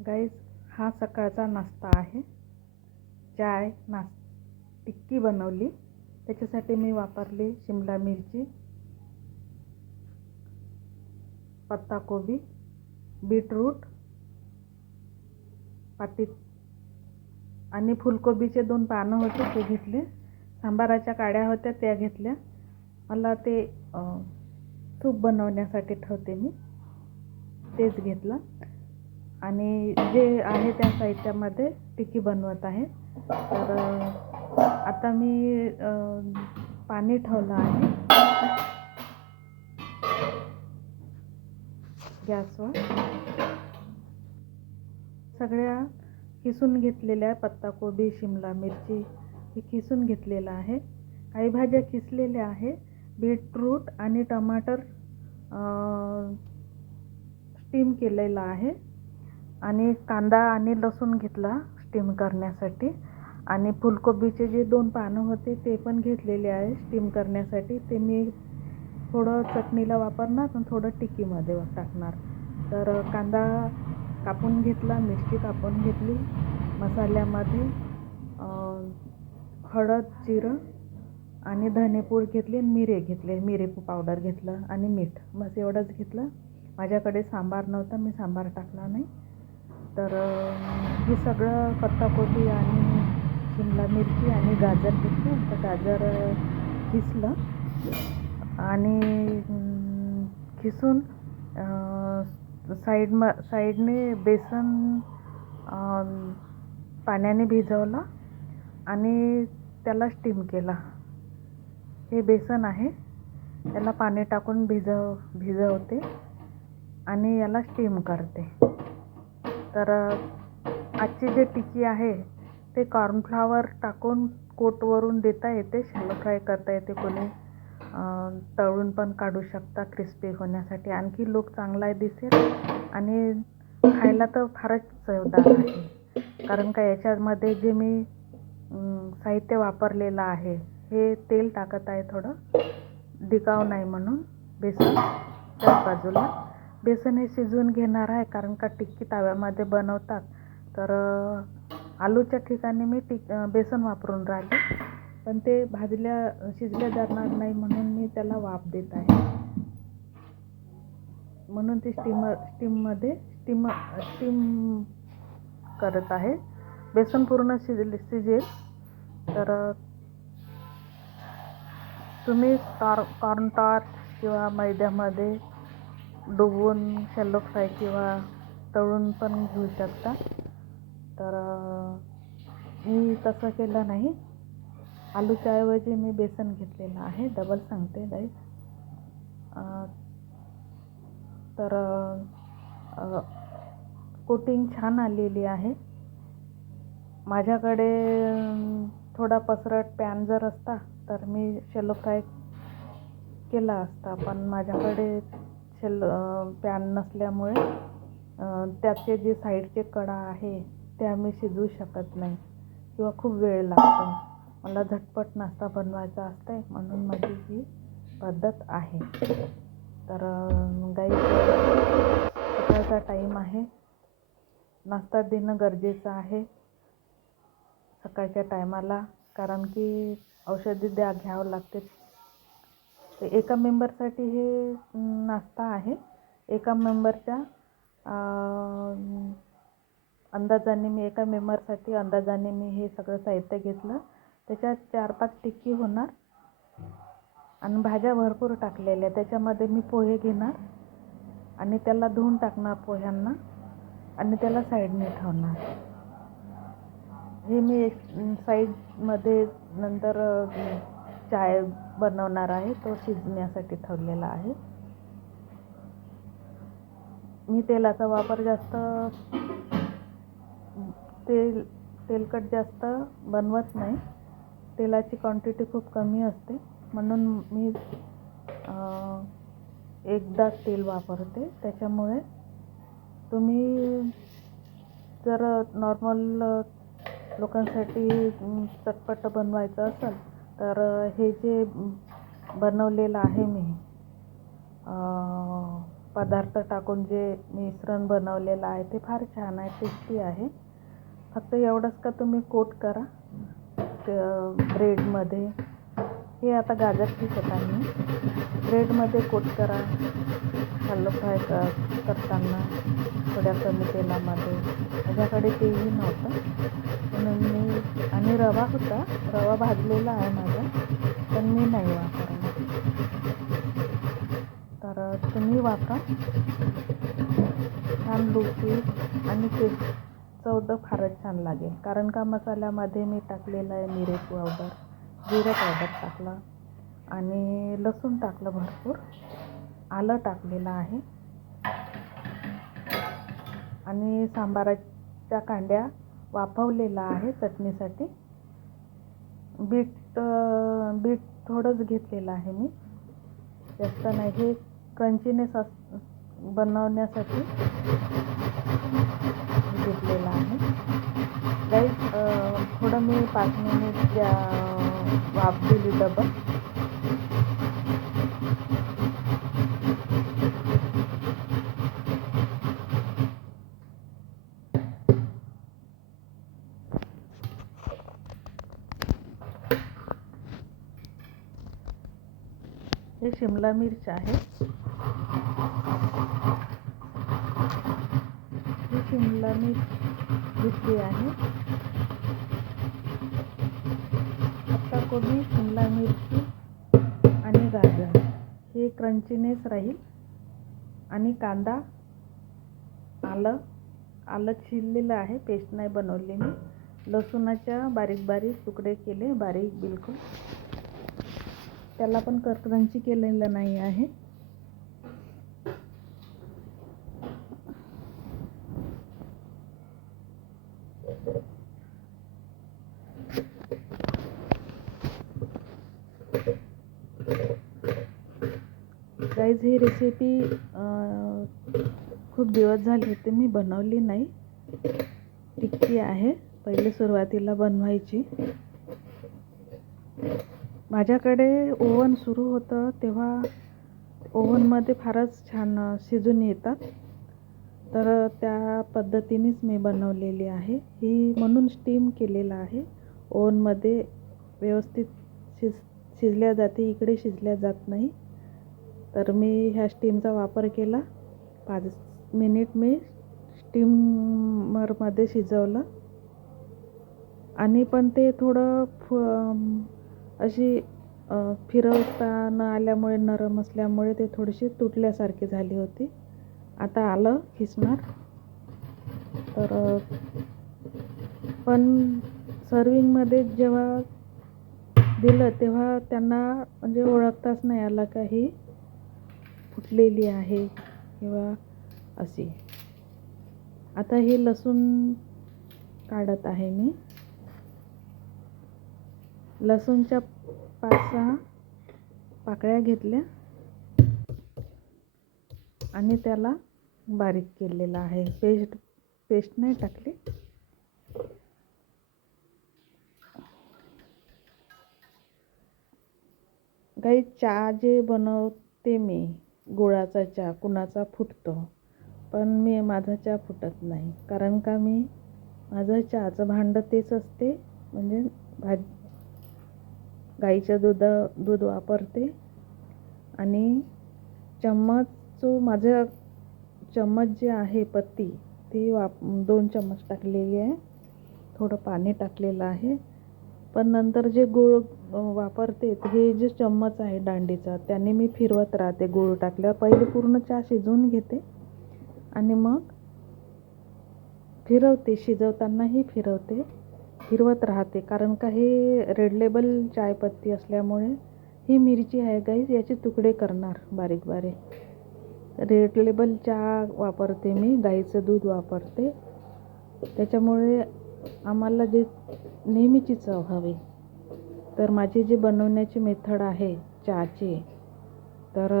Guys, हा सकाळचा नाश्ता आहे. टिक्की बनवली. त्याच्यासाठी मी वापरली शिमला मिरची, पत्ताकोबी, बीटरूट, पाती आणि फुलकोबीचे 2 पानं होते ते घेतले. सांबाराच्या काड्या होत्या त्या घेतल्या. मला ते सूप बनवण्यासाठी ठेवते मी, तेच घेतलं. आणि जे आहे त्या साहित्यामध्ये टिक्की बनवत आहे. तर आता मी पाणी ठेवलं आहे गॅसवर. सगळ्या किसून घेतलेल्या पत्ताकोबी, शिमला मिरची हे किसून घेतलेलं आहे. काही भाज्या किसलेल्या आहे. बीटरूट आणि टमाटर स्टीम केलेला आहे. आणि कांदा आणि लसूण घेतला स्टीम करण्यासाठी. आणि फुलकोबीचे जे 2 पानं होते ते पण घेतलेले आहे स्टीम करण्यासाठी. ते मी थोडं चटणीला वापरणार आणि थोडं टिक्कीमध्ये टाकणार. तर कांदा कापून घेतला, मिरची कापून घेतली. मसाल्यामध्ये हळद, जिरं आणि धनेपूड घेतली, मिरे घेतले, मिरे पावडर घेतलं आणि मीठ. बस एवढंच घेतलं. माझ्याकडे सांबार नव्हता, मी सांबार टाकला नाही. तर हे सगळं पत्ताकोबी आणि शिमला मिरची आणि गाजर घेतलं. तर गाजर किसलं आणि किसून साईडने बेसन पाण्याने भिजवलं आणि त्याला स्टीम केला. हे बेसन आहे, त्याला पाणी टाकून भिजवते आणि याला स्टीम करते. तर आजची जे टिक्की आहे ते कॉर्नफ्लॉवर टाकून कोटवरून देता येते, शॅलो फ्राय करता येते, कोणी तळून पण काढू शकता क्रिस्पी होण्यासाठी. आणखी लूक चांगला दिसेल आणि खायला तर फारच चवदार आहे. कारण का याच्यामध्ये जे मी साहित्य वापरलेलं आहे, हे तेल टाकत आहे थोडं दिकाव नाही म्हणून. बेसन त्याच बाजूला बेसन हे शिजवून घेणार आहे, कारण का टिक्की तव्यामध्ये बनवतात. तर आलूच्या ठिकाणी मी बेसन वापरून राहिले, पण ते शिजल्या जाणार नाही म्हणून मी त्याला वाफ देत आहे. म्हणून ती स्टीम करत आहे. बेसन पूर्ण शिजेल. तर तुम्ही कॉर्नटॉर्च किंवा मैद्यामध्ये डुबवून शॅलो फ्राय किंवा तळून पण घेऊ शकता. तर मी तसं केलं नाही. आलूच्या ऐवजी मी बेसन घेतलेलं आहे. डबल सांगते गाईस. तर कोटिंग छान आलेली आहे. माझ्याकडे थोडा पसरट पॅन जर असता तर मी शॅलो फ्राय केला असता, पण माझ्याकडे पॅन नसल्यामुळे त्याचे जे साईडचे कडा आहे त्या मी शिजवू शकत नाही किंवा खूप वेळ लागतो. मला झटपट नाश्ता बनवायचा असते, म्हणून माझी ही पद्धत आहे. तर गाईस, सकाळचा टाईम आहे. नाश्ता देणं गरजेचं आहे सकाळच्या टायमाला, कारण की औषधी घ्यावं लागते. तर एका मेंबरसाठी हे नाश्ता आहे. एका मेंबरच्या एका मेंबरसाठी अंदाजाने मी हे सगळं साहित्य घेतलं. त्याच्यात 4-5 टिक्की होणार आणि भाज्या भरपूर टाकलेल्या. त्याच्यामध्ये मी पोहे घेणार आणि त्याला धुवून टाकणार पोह्यांना आणि त्याला साईडने ठेवणार. हे मी साईडमध्ये नंतर चाय बनवणार आहे, तो शिजण्यासाठी ठेवलेला आहे. मी तेलाचा वापर तेलकट जास्त बनवत नाही. तेलाची क्वांटिटी खूप कमी असते, म्हणून मी एकदाच तेल वापरते. त्याच्यामुळे तुम्ही जर नॉर्मल लोकांसाठी चटपट बनवायचं असेल तर हे जे बनवलेलं आहे मी पदार्थ टाकून जे मिश्रण बनवलेलं आहे ते फार छान आहे, टेस्टी आहे. फक्त एवढंच का तुम्ही कोट करा ब्रेडमध्ये. हे आता गाजर दिसत आहे, ब्रेडमध्ये कोट करा शॅलो फ्राय करताना थोड्या कमी तेलामध्ये. माझ्याकडे तेही नव्हतं म्हणून मी, आणि रवा होता, रवा भाजलेला आहे माझा, पण मी नाही वापरला. तर तुम्ही वापरा, छान लुसलुशीत आणि चव तर फारच छान लागेल. कारण का मसाल्यामध्ये मी टाकलेलं आहे मिरे पावडर, जिरे पावडर टाकला आणि लसूण टाकलं भरपूर, आलं टाकलेलं आहे आणि सांबाराच्या कांड्या वाफवलेला आहे चटणीसाठी. बीट थोडंच घेतलेलं आहे मी, जास्त नाही. हे क्रंचीनेस बनवण्यासाठी घेतलेलं आहे. गाईस थोडं मी 5 मिनिट वाफ दिली डबल. हे शिमला मिर्च आहे, ही शिमला मिर्च घेतली आहे. पत्ताकोबी, शिमला मिरची आणि गाजर हे क्रंचीनेस राहील. आणि कांदा, आलं चिरलेलं आहे, पेस्ट नाही बनवली मी. लसूणाच्या बारीक बारीक तुकडे केले, बारीक बिलकुल. त्याला पण क्रंची केलेलं नाही आहे. गाईज ही रेसिपी खूप दिवस झाले होते मी बनवली नाही, टिक्की आहे. पहिले सुरुवातीला बनवायची. माझ्याकडे ओव्हन सुरू होतं तेव्हा ओव्हनमध्ये फारच छान शिजून येतात, तर त्या पद्धतीनेच मी बनवलेली आहे ही. म्हणून स्टीम केलेलं आहे ओव्हनमध्ये, व्यवस्थित शिजल्या जाते, इकडे शिजल्या जात नाही. तर मी ह्या स्टीमचा वापर केला. 5 मिनिट मी स्टीमरमध्ये शिजवलं. आणि पण ते थोडं अशी फिरवता न आल्यामुळे, नरम असल्यामुळे ते थोडीशी तुटल्यासारखी झाली होती. आता आलं खिसणार. तर पण सर्विंगमध्ये जेव्हा दिलं तेव्हा त्यांना म्हणजे ओळखताच नाही आला का ही फुटलेली आहे किंवा अशी. आता हे लसूण काढत आहे मी. लसूणच्या 5-6 पाकळ्या घेतल्या आणि त्याला बारीक केलेलं आहे. पेस्ट नाही टाकली. काही चहा जे बनवते मी, गुळाचा चहा, कुणाचा फुटतो, पण माझा चहा फुटत नाही. कारण का माझं चहाचं भांडं तेच असते, म्हणजे गाईचं दूध वापरते. आणि माझं चम्मच जे आहे पत्ती, ती 2 चम्मच टाकलेली आहे. थोडं पाणी टाकलेलं आहे. पण नंतर जे गूळ वापरते, हे जे चम्मच आहे दांडीचा, त्याने मी फिरवत राहते. गूळ टाकल्यावर पहिले पूर्ण चहा शिजवून घेते आणि मग फिरवते, शिजवतानाही फिरवत राहते. कारण का हे रेड लेबल चायपत्ती असल्यामुळे. ही मिरची आहे गाईज, याचे तुकडे करणार बारीक बारीक. रेड लेबल चहा वापरते मी, गाईचं दूध वापरते, त्याच्यामुळे आम्हाला जे नेहमीची चव हवी. तर माझी जी बनवण्याची मेथड आहे चहाची, तर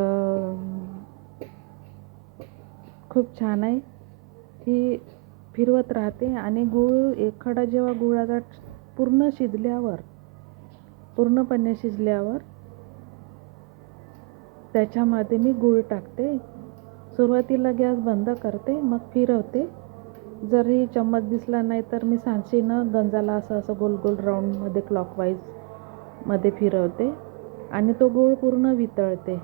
खूप छान आहे. ही फिरवत राहते. आणि गूळ एखादा जेव्हा गुळाचा पूर्णपणे शिजल्यावर त्याच्यामध्ये मी गूळ टाकते. सुरुवातीला गॅस बंद करते, मग फिरवते. जरी चम्मच दिसला नाही तर मी सांचीनं गंजाला असं गोल गोल राऊंडमध्ये क्लॉकवाईजमध्ये फिरवते आणि तो गूळ पूर्ण वितळवते.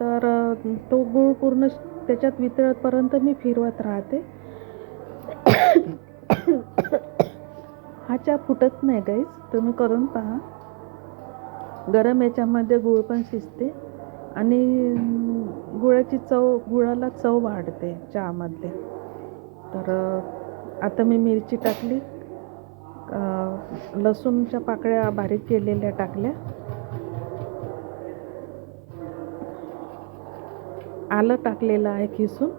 तर तो गूळ पूर्ण त्याच्यात वितळतपर्यंत मी फिरवत राहते. हा चहा फुटत नाही गाईज, तुम्ही करून पहा. गरम याच्यामध्ये गूळ पण शिजते आणि गुळाला चव वाढते चहामध्ये. तर आता मी मिरची टाकली, लसूणच्या पाकळ्या बारीक केलेल्या टाकल्या, आलं टाकलेलं आहे खिसून,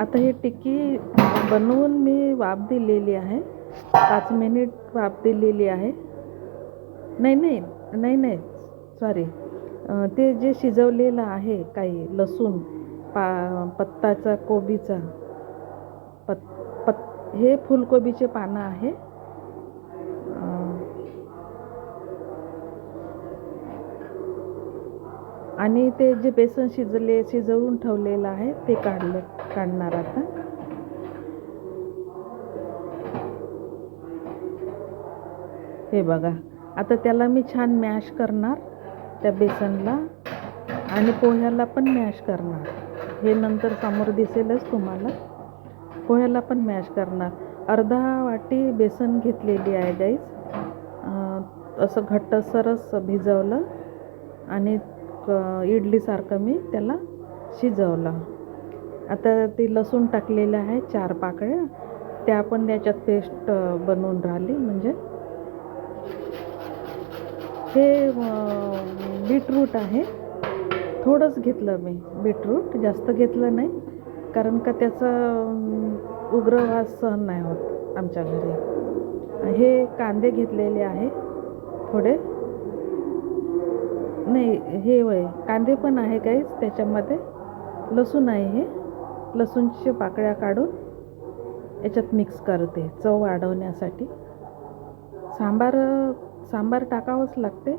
आता ही टिक्की बनवून मी वाफ दिलेली आहे, 5 मिनिट वाफ दिलेली आहे. नाही सॉरी, ते जे शिजवलेलं आहे काही लसूण, पत्ताचा कोबीचा हे फुलकोबीचे पानं आहे. आणि ते जे बेसन शिजवून ठेवलेलं आहे ते काढणार आता. हे बघा, आता त्याला मी छान मॅश करणार, त्या बेसनला आणि पोह्याला पण मॅश करणार. हे नंतर समोर दिसेलच तुम्हाला. पोह्याला पण मॅश करणार. अर्धा वाटी बेसन घेतलेली आहे गाईज, असं घट्टसरच भिजवलं आणि इडलीसारखं मी त्याला शिजवलं. आता ते लसूण टाकलेलं आहे 4 पाकळ्या, त्या पण त्याच्यात पेस्ट बनवून राहिली. म्हणजे हे बीटरूट आहे, थोडंच घेतलं मी बीटरूट, जास्त घेतलं नाही, कारण का त्याचा उग्र वास सहन नाही होत आमच्या घरी. हे कांदे घेतलेले आहे थोडे, नाही हे कांदे पण आहे काहीच त्याच्यामध्ये. लसूण आहे, हे लसूणच्या पाकळ्या काढून याच्यात मिक्स करते चव वाढवण्यासाठी. सांबार टाकावंच लागते,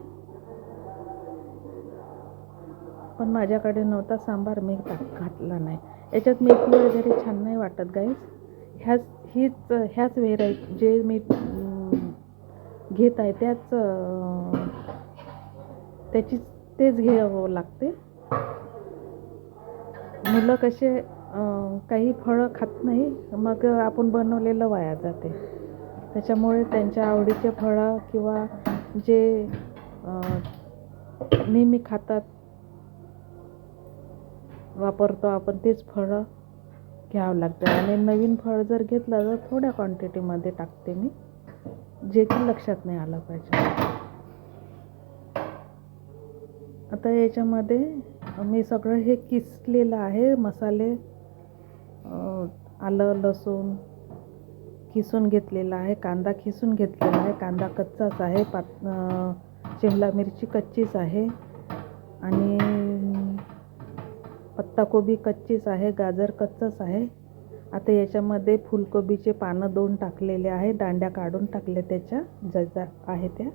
पण माझ्याकडे नव्हता सांबार, मी घातला नाही. याच्यात मेथी वगैरे छान नाही वाटत गाईज. ह्याच व्हेरायटी जे मी घेत आहे तेच घ्यावं लागते. मुलं कसे काही फळं खात नाही, मग आपण बनवलेलं वाया जाते. त्याच्यामुळे त्यांच्या आवडीचे फळं किंवा जे नेहमी खातात, वापरतो आपण, तेच फळं घ्यावं लागतं. आणि नवीन फळ जर घेतलं तर थोड्या क्वांटिटीमध्ये टाकते मी, जे की लक्षात नाही आलं पाहिजे. आता याच्यामध्ये मी सगळं हे किसलेलं आहे मसाले, आलं लसूण किसून घेतलेला आहे, कांदा किसून घेतलेला आहे, कांदा कच्चाच आहे, शिमला मिरची कच्चीच आहे आणि पत्ताकोबी कच्चीच आहे, गाजर कच्चंच आहे. आता याच्यामध्ये फुलकोबीचे पानं 2 टाकलेले आहे, दांड्या काढून टाकले त्याच्या ज्या आहे त्या.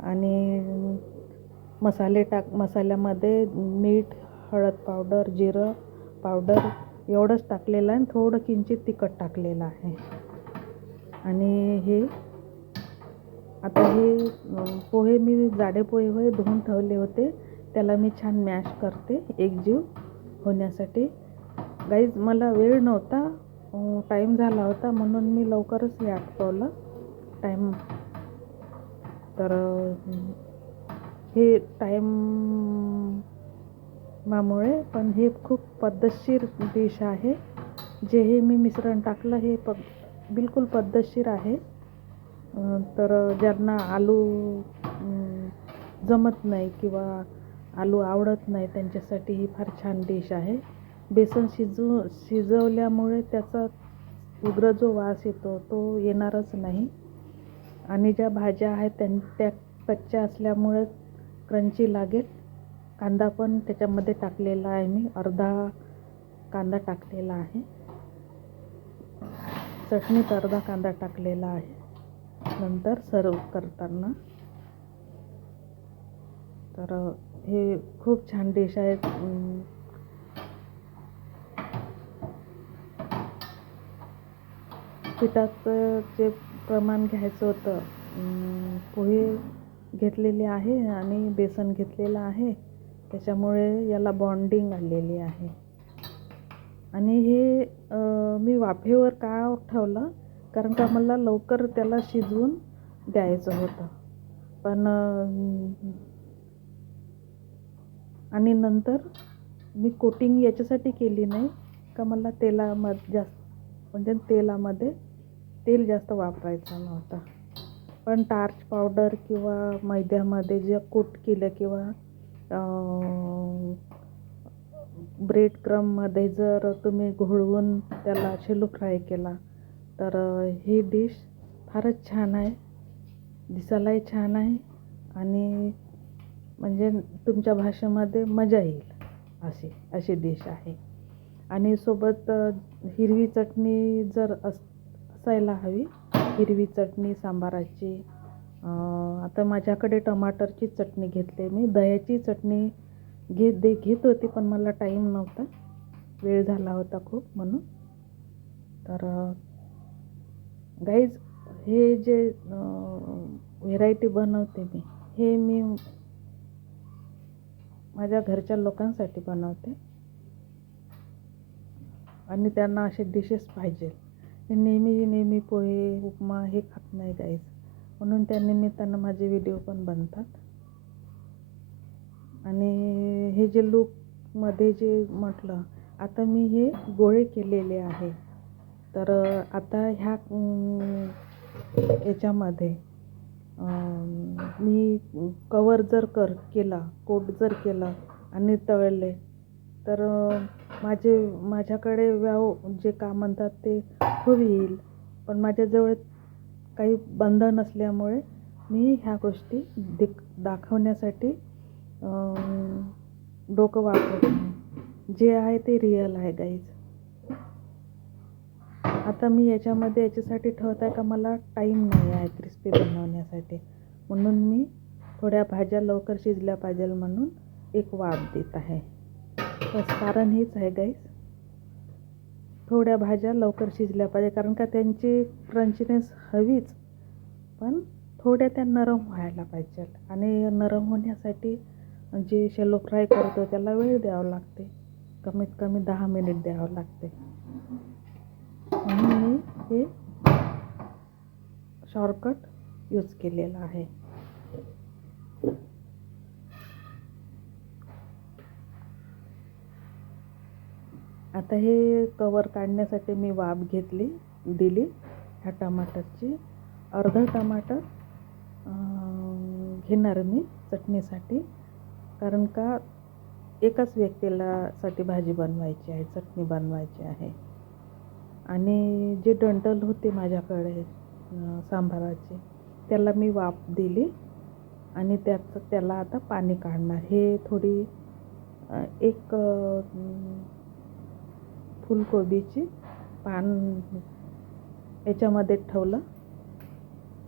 आणि मसाल्यामध्ये मीठ, हळद पावडर, जिरं पावडर एवढंच टाकलेलं आहे, थोडं किंचित तिखट टाकलेलं आहे. आणि आता हे पोहे मी जाडे पोहे धुवून ठेवले होते, त्याला मी छान मॅश करते एकजीव होण्यासाठी. गाईज मला वेळ नव्हता, टाईम झाला होता, म्हणून मी लवकरच हे आटपवलं टाईम. तर हे टाईमामुळे, पण हे खूप पद्धतशीर डिश आहे. जे हे मी मिश्रण टाकलं हे बिलकुल पद्धतशीर आहे. तर ज्यांना आलू जमत नाही किंवा आलू आवडत नाही त्यांच्यासाठी ही फार छान डिश आहे. बेसन शिजवल्यामुळे त्याचा उग्र जो वास येतो तो येणारच नाही. आणि ज्या भाज्या आहेत त्या कच्च्या असल्यामुळे क्रंची लागेल. कांदा पण त्याच्यामध्ये टाकलेला आहे मी, अर्धा कांदा टाकलेला आहे, चटणीत अर्धा कांदा टाकलेला आहे. नंतर सर्व करताना तर हे खूप छान डिश आहे. पिठाचं जे प्रमाण घ्यायचं होतं, पोहे घेतलेले आहे आणि बेसन घेतलेलं आहे, त्याच्यामुळे याला बॉन्डिंग आलेली आहे. आणि हे मी वाफेवर का ठेवलं, कारण का मला लवकर त्याला शिजवून द्यायचं होतं. पण आणि नंतर मी कोटिंग याच्यासाठी केली नाही का मला तेलामध्ये तेल जास्त वापरायचं नव्हतं. पण टार्च पावडर किंवा मैद्यामध्ये जे कोट केलं किंवा ब्रेड क्रममध्ये जर तुम्ही घोळवून त्याला शॅलो फ्राय केला तर ही डिश फारच छान आहे, दिसायलाही छान आहे आणि म्हणजे तुमच्या भाषेमध्ये मजा येईल अशी डिश आहे. आणि सोबत हिरवी चटणी जर असायला हवी, हिरवी चटणी सांबाराची. आता माझ्याकडे टमाटरची चटणी घेतली मी, दह्याची चटणी घेत होती पण मला टाईम नव्हता, वेळ झाला होता खूप म्हणून. तर गाईज, हे जे व्हेरायटी बनवते हे मी माझ्या घरच्या लोकांसाठी बनवते आणि त्यांना असे डिशेस पाहिजे. ते नेहमी पोहे उपमा हे खात नाही गाईज, म्हणून त्या निमित्तानं माझे व्हिडिओ पण बनतात. आणि हे जे लूकमध्ये जे म्हटलं, आता मी हे गोळे केलेले आहे. तर आता याच्यामध्ये मी कवर जर केला, कोट जर केला आणि तळले तर माझ्याकडे जे काम म्हणतात ते होईल. पण माझ्याजवळ काही बंधन नसल्यामुळे मी ह्या गोष्टी दाखवण्यासाठी डोकं वापरत नाही. जे आहे ते रिअल आहे गाईज. आता मी याच्यासाठी ठेवत आहे का मला टाईम नाही आहे क्रिस्पी बनवण्यासाठी, म्हणून मी थोड्या भाज्या लवकर शिजल्या पाहिजे म्हणून एक वाफ देत आहे. बस कारण हेच आहे गाईज, थोड्या भाज्या लवकर शिजल्या पाहिजे, कारण का त्यांची क्रंचीनेस हवीच, पण थोड्या त्या नरम व्हायला पाहिजे. आणि नरम होण्यासाठी जे शॅलो फ्राय करतो त्याला वेळ द्यावा लागते, कमीत कमी 10 मिनिट द्यावं लागते. म्हणून मी हे शॉर्टकट यूज केलेला आहे. आता हे कवर काढण्यासाठी मी वाफ दिली ह्या टमाटरची. अर्धं टमाटर घेणार मी चटणीसाठी, कारण का एकाच साठी भाजी बनवायची आहे, चटणी बनवायची आहे. आणि जे डंठल होते माझ्याकडे सांबाराचे, त्याला मी वाफ दिली आणि त्याला आता पाणी काढणार. हे थोडी एक फुलकोबीची पान याच्यामध्ये ठेवलं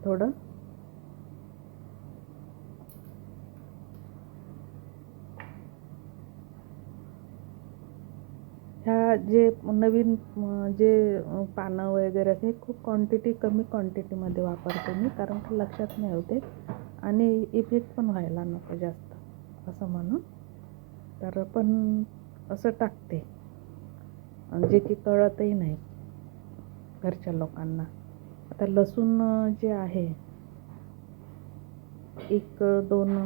थोडं. ह्या जे नवीन जे पानं वगैरे हे खूप कमी क्वांटिटीमध्ये वापरते मी, कारण की लक्षात नाही होते आणि इफेक्ट पण व्हायला नको जास्त असं म्हणून. तर पण असं टाकते जे की कळतही नाही घरच्या लोकांना. आता लसूण जे आहे 1-2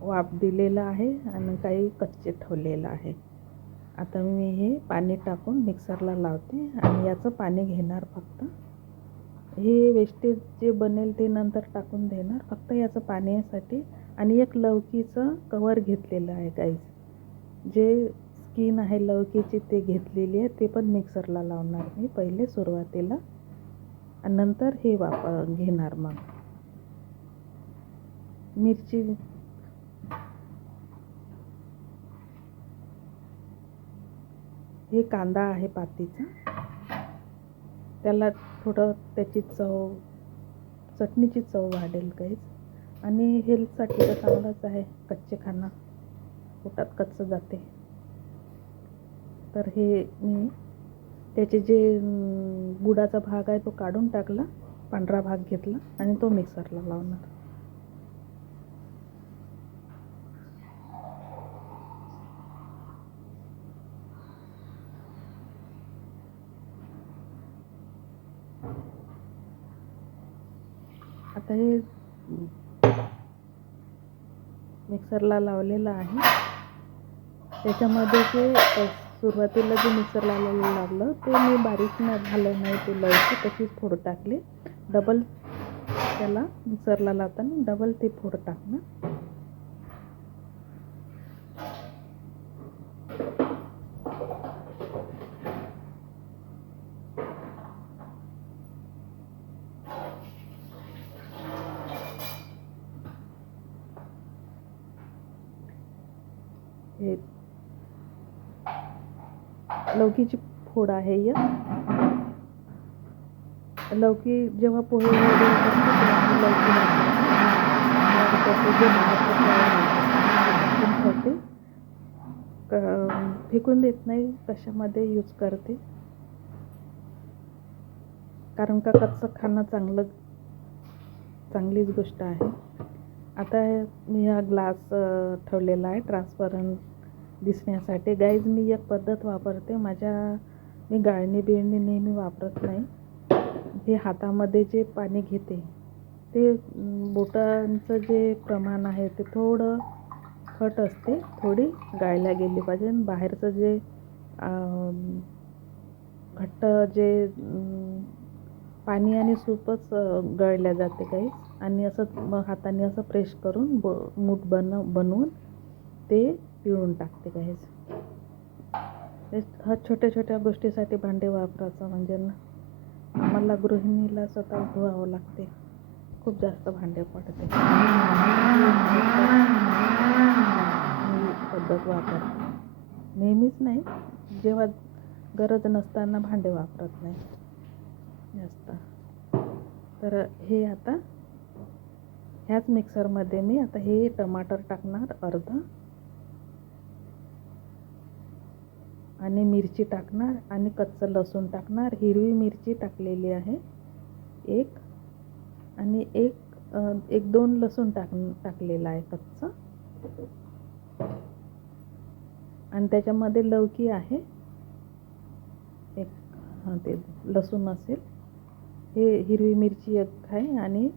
वाफ दिलेलं आहे आणि काही कच्चे ठेवलेलं आहे. आता मी हे पाणी टाकून मिक्सरला लावते आणि याचं पाणी घेणार फक्त. हे वेस्टेज जे बनेल ते नंतर टाकून देणार, फक्त याचं पाण्यासाठी. आणि एक लौकीचं कवर घेतलेलं आहे गाईज, जे स्किन आहे लौकीची ते घेतलेली आहे, ते पण मिक्सरला लावणार मी पहिले सुरुवातीला आणि नंतर हे घेणार. मग मिरची हे कांदा आहे पातीचा, त्याला थोडं त्याची चव, चटणीची चव वाढेल काहीच. आणि हेल्थसाठी तर चांगलंच आहे, कच्चे खाणं पोटात कच्चं जाते. तर हे मी त्याचे जे गुडाचा भाग आहे तो काढून टाकला, पांढरा भाग घेतला आणि तो मिक्सरला लावणार. आता हे मिक्सरला लावलेलं आहे. त्याच्यामध्ये जे सुरुवातीला जे मिक्सरला लावलं ते मी बारीक झालं नाही, ते लवची तशीच फोड टाकली. डबल त्याला मिक्सरला लावताना डबल ते फोड टाकणं. हे लौकीची फोड आहे. लौकी जेव्हा पोहे वगैरे करतो लौकी ठेवते, फेकून देत नाही, कशामध्ये यूज करते, कारण का कच्चं खाणं चांगलीच गोष्ट आहे. आता मी हा ग्लास ठेवलेला आहे ट्रान्सपरंट दिसण्यासाठी. गाईज, मी एक पद्धत वापरते. मी गाळणी बिळणी नेहमी वापरत नाही. हे हातामध्ये जे पाणी घेते ते बोटांचं जे प्रमाण आहे ते थोडं फट असते, थोडी गाळल्या गेली पाहिजे. बाहेरचं जे घट्ट जे पाणी आणि सूपच गळल्या जाते काही. आणि असं हाताने असं प्रेस करून मूठ बनवून ते पिळून टाकते काही. हा छोट्या छोट्या गोष्टीसाठी भांडे वापरायचं म्हणजे ना, मला गृहिणीला स्वतः धुवावं लागते, खूप जास्त भांडे पडते. ही पद्धत वापरते, नेहमीच नाही, जेव्हा गरज नसताना भांडे वापरत नाही जास्त. तर हे आता ह्याच मिक्सरमध्ये मी आता हे टमाटर टाकणार अर्ध, आणि मिरची टाकणार, आणि कच्चं लसूण टाकणार. हिरवी मिरची टाकलेली आहे एक, आणि एक दोन लसूण टाकलेला आहे कच्चं. आणि त्याच्यामध्ये लौकी आहे एक, ते लसूण असेल, हे हिरवी मिरची एक आहे. आणि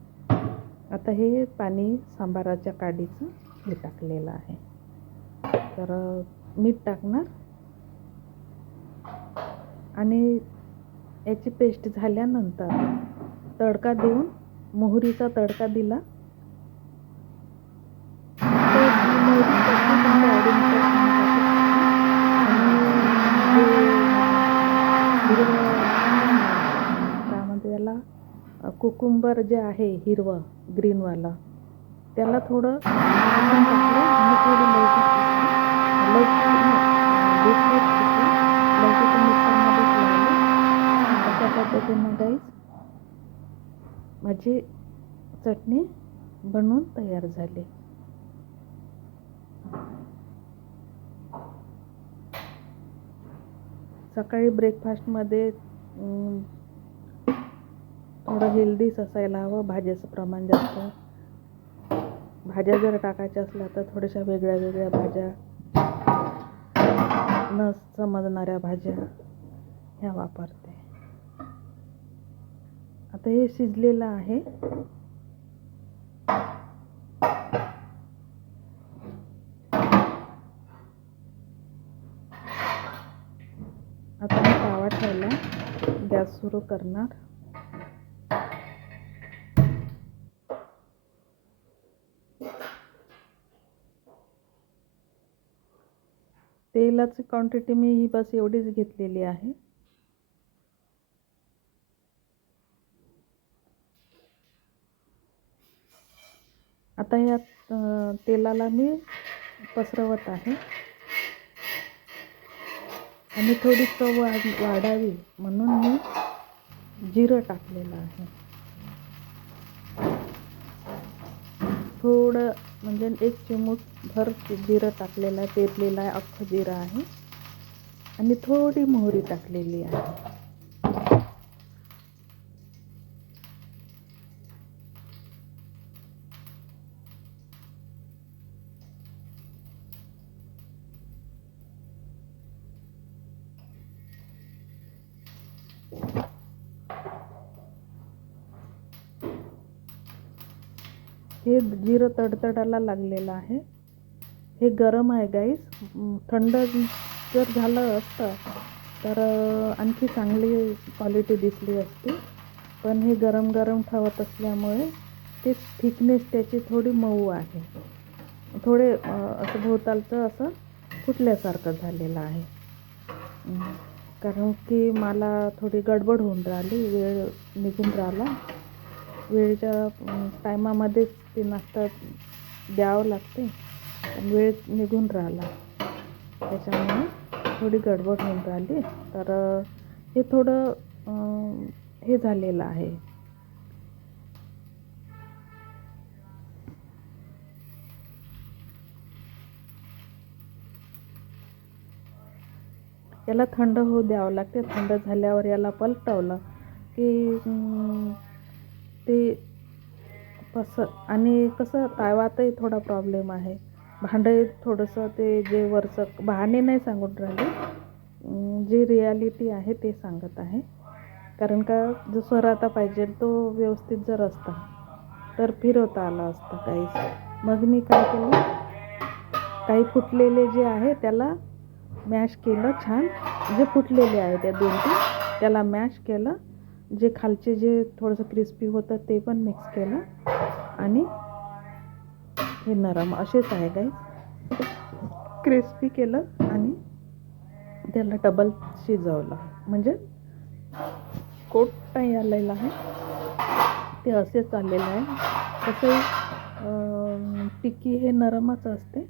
आता हे पाणी सांबाराच्या काडीचं हे टाकलेलं आहे. तर मीठ टाकणार, आणि याची पेस्ट झाल्यानंतर तडका देऊन, मोहरीचा तडका दिला. त्यामध्ये त्याला कुकुंबर जे आहे हिरवं ग्रीनवाला, त्याला थोडं टाकलं, आणि थोडी मिक्सरमध्ये लावली. अशा पद्धतीनं गाईज माझी चटणी बनवून तयार झाली. सकाळी ब्रेकफास्टमध्ये थोडं हेल्दीच असायला हवं, भाज्याचं प्रमाण जास्त. भाज्या जर टाकायच्या असल्या तर थोड्याशा वेगळ्या वेगळ्या भाज्या, न समजणाऱ्या भाज्या ह्या वापरते. आता हे शिजलेलं आहे. आता मी तवा ठेवला, गॅस सुरू करणार. तेलाची क्वांटिटी मी ही बस एवढीच घेतलेली आहे. आता या तेलाला मी पसरवत आहे. आणि थोडी चव वाढावी म्हणून मी जिरं टाकलेलं आहे. थोडं म्हणजे 1 चिमूटभर जिरं टाकलेलं आहे, पेरलेलं आहे, अख्खं जिरं आहे. आणि थोडी मोहरी टाकलेली आहे. हे जिरं तडतडायला लागलेलं आहे. हे गरम आहे गाईस. थंड जर झालं असतं तर आणखी चांगली क्वालिटी दिसली असती. पण हे गरम गरम ठेवत असल्यामुळे ते थिकनेस त्याची थोडी मऊ आहे. थोडे असं भोवतालचं असं फुटल्यासारखं झालेलं आहे. कारण की मला थोडी गडबड होऊन राहिली, वेळ निघून राहिला. वेळेच्या टायमामध्येच ते नाश्ता द्यावं लागते, वेळ निघून राहिला, त्याच्यामुळे थोडी गडबड होऊन राहिली. तर हे थोडं हे झालेलं आहे. याला थंड होऊ द्यावं लागते. थंड झाल्यावर याला पलटवलं की ते आणि कसं ताव्यातही थोडा प्रॉब्लेम आहे. भांडं थोडंसं ते जे वरचं, बहाणे नाही सांगून राहिले, जे रियालिटी आहे ते सांगत आहे. कारण का जो सराता पाहिजे तो व्यवस्थित जर असता तर फिरवता आला असतं काहीच. मग मी काय केलं, काही फुटलेले जे आहे त्याला मॅश केलं छान. जे फुटलेले आहे त्या 2-3 त्याला मॅश केलं. जे खालचे जे थोडंसं क्रिस्पी होतं ते पण मिक्स केलं. आणि हे नरम असेच आहे गाईस. क्रिस्पी केलं आणि त्याला डबल शिजवलं. म्हणजे कोट नाही आलेलं आहे, ते असेच आलेलं आहे. तसंही टिक्की हे नरमच असते,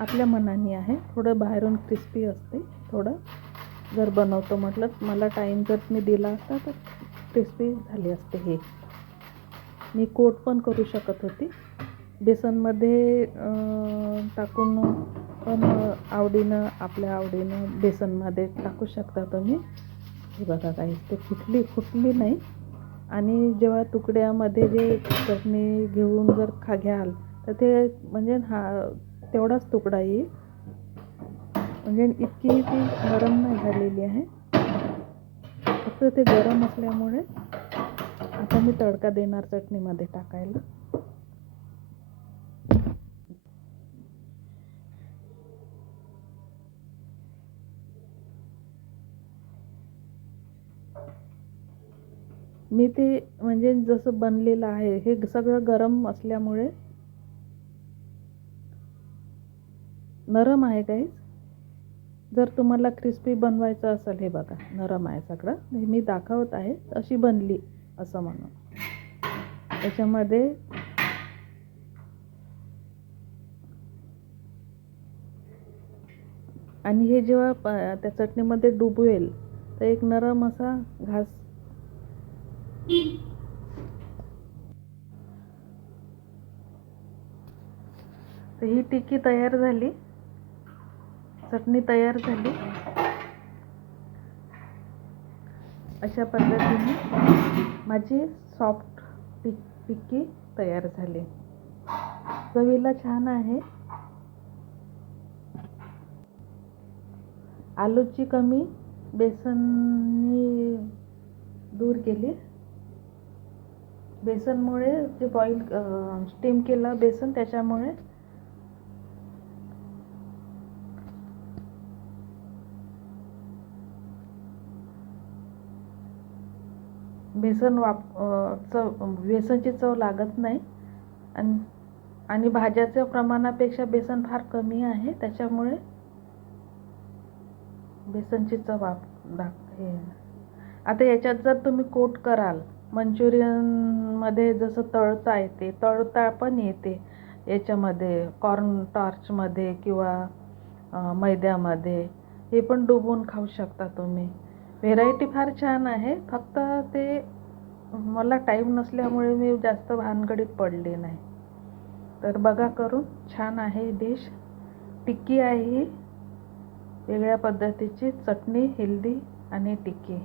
आपल्या मनाने आहे. थोडं बाहेरून क्रिस्पी असते. थोडं जर बनवतो म्हटलं, मला टाईम जर मी दिला असता तर क्रिस्पी झाले असते. हे मी कोट पण करू शकत होती बेसनमध्ये टाकून, पण आवडीनं, आपल्या आवडीनं बेसनमध्ये टाकू शकता तुम्ही. हे बघा काही ते फुटली नाही. आणि जेव्हा तुकड्यामध्ये जे चटणी घेऊन जर घ्याल तर ते म्हणजे तेवढाच तुकडा येईल. म्हणजे इतकी ती नरम नाही झालेली आहे, फक्त ते गरम असल्यामुळे. आता मी तडका देणार चटणीमध्ये टाकायला. मी ते म्हणजे जसं बनलेलं आहे हे सगळं गरम असल्यामुळे नरम आहे गाईस. जर तुम्हाला क्रिस्पी बनवायचं असेल, हे बघा नरम आहे सगळं. मी दाखवत आहे अशी बनली असं म्हणून. त्याच्यामध्ये आणि हे जेव्हा त्या चटणीमध्ये डुबवेल तर एक नरम असा घास. तर ही टिक्की तयार झाली, चटणी तयार झाली. अशा पद्धतीने माझी सॉफ्ट टिक्की तयार झाली. चवीला छान आहे. आलूची कमी बेसननी दूर केली. बेसनमुळे जे स्टीम केलं बेसन, त्याच्यामुळे बेसनची चव लागत नाही. आणि भाज्याच्या प्रमाणापेक्षा बेसन फार कमी आहे, त्याच्यामुळे बेसनची चव हे. आता याच्यात जर तुम्ही कोट कराल, मंचुरियनमध्ये जसं तळता येते, तळता पण येते याच्यामध्ये, कॉर्न टार्चमध्ये किंवा मैद्यामध्ये. हे पण डुबवून खाऊ शकता तुम्ही. व्हेरायटी फार छान आहे, फक्त ते मला टाईम नसल्यामुळे मी जास्त भानगडीत पडले नाही. तर बघा करून, छान आहे डिश. टिक्की आहे ही, वेगळ्या पद्धतीची चटणी, हेल्दी आणि टिक्की.